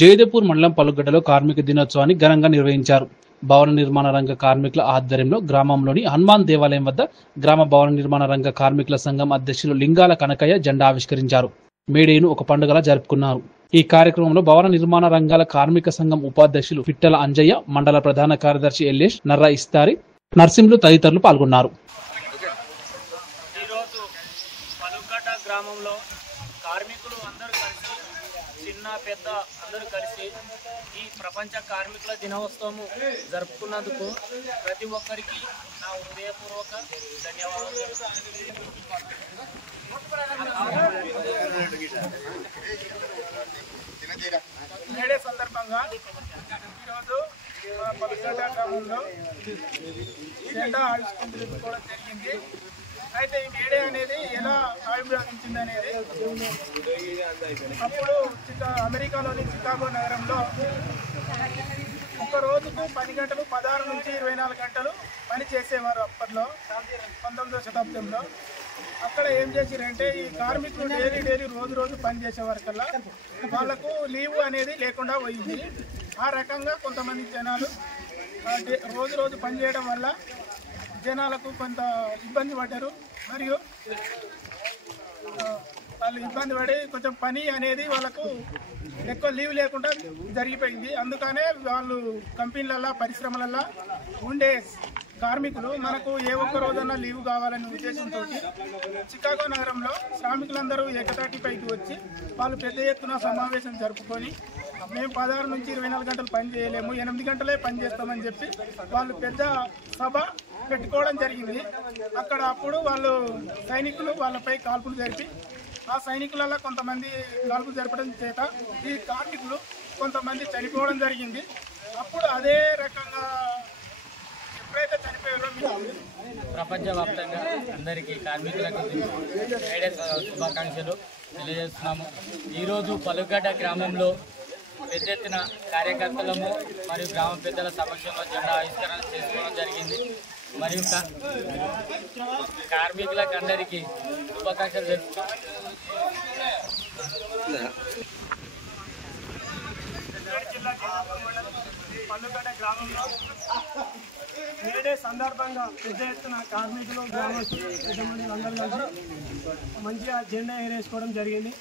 జయదేపూర్ మండలం పలుగడ్డలో కార్మిక దినోత్సవాన్ని ఘనంగా నిర్వహించారు. భవన నిర్మాణ రంగ కార్మికుల ఆధ్వర్యంలో గ్రామంలోని హనుమాన్ దేవాలయం వద్ద గ్రామ భవన నిర్మాణ రంగ కార్మికుల సంఘం అధ్యక్షులు లింగాల కనకయ్య జెండా ఆవిష్కరించారు. మేడేను ఒక పండుగలా జరుపుకున్నారు. ఈ కార్యక్రమంలో భవన నిర్మాణ రంగాల కార్మిక సంఘం ఉపాధ్యక్షులు పిట్టల అంజయ్య, మండల ప్రధాన కార్యదర్శి ఎల్లేష్, నర్ర ఇస్తారి, నర్సింహులు తదితరులు పాల్గొన్నారు. గ్రామంలో కార్మికులు అందరూ కలిసి, చిన్న పెద్ద అందరూ కలిసి ఈ ప్రపంచ కార్మికుల దినోత్సవం జరుపుకున్నందుకు ప్రతి ఒక్కరికి నా హృదయపూర్వక ధన్యవాదాలు. మేడే సందర్భంగా ఈరోజు పలుగడ్డ గ్రామంలో జెండా ఆవిష్కరించుకోవడం జరిగింది. అయితే ఈ మేడే అనేది ఎలా ఆవిర్భవించింది అనేది, అప్పుడు అమెరికాలోని చికాగో నగరంలో ఒక రోజుకు 10 గంటలు 16 నుంచి 24 గంటలు పని చేసేవారు. అప్పట్లో 19వ శతాబ్దంలో అక్కడ ఏం చేశారంటే, ఈ కార్మికులు డైలీ రోజు పని చేసేవారు కల్లా వాళ్ళకు లీవ్ అనేది లేకుండా పోయింది. ఆ రకంగా కొంతమంది జనాలు రోజు పని చేయడం వల్ల జనాలకు కొంత ఇబ్బంది పడ్డారు. మరియు వాళ్ళు ఇబ్బంది పడి కొంచెం పని అనేది వాళ్ళకు ఎక్కువ లీవ్ లేకుండా జరిగిపోయింది. అందుకనే వాళ్ళు కంపెనీలల్లో, పరిశ్రమలల్లో ఉండే కార్మికులు మనకు ఏ ఒక్క రోజన్నా లీవ్ కావాలనే ఉద్దేశంతో చికాగో నగరంలో శ్రామికులందరూ ఏకతాటిపైకి వచ్చి వాళ్ళు పెద్ద ఎత్తున సమావేశం జరుపుకొని, మేము 16 నుంచి 24 గంటలు పని చేయలేము, 8 గంటలే పని చేస్తామని చెప్పి వాళ్ళు పెద్ద సభ పెట్టుకోవడం జరిగింది. అక్కడ అప్పుడు వాళ్ళు సైనికులు వాళ్ళపై కాల్పులు జరిపి, ఆ సైనికులలో కొంతమంది కాల్పులు జరపడం చేత ఈ కార్మికులు కొంతమంది చనిపోవడం జరిగింది. అప్పుడు అదే రకంగా ఎప్పుడైతే చనిపోయారో ప్రపంచవ్యాప్తంగా అందరికీ కార్మికులకు మేడే శుభాకాంక్షలు తెలియజేస్తున్నాము. ఈరోజు పలుగడ్డ గ్రామంలో పెద్ద ఎత్తున కార్యకర్తలము మరియు గ్రామ పెద్దల సమక్షంలో జెండా ఆవిష్కరణ చేసుకోవడం జరిగింది. మరియు కార్మికులకు అందరికీ శుభాకాంక్షలు తెలుపుతున్నాం. పలుగడ్డ గ్రామంలో మేడే సందర్భంగా పెద్ద ఎత్తున కార్మికులు, గ్రామస్తులు, పెద్ద మంది అందరూ కలిసి మంచిగా జెండా ఎగరేసుకోవడం జరిగింది.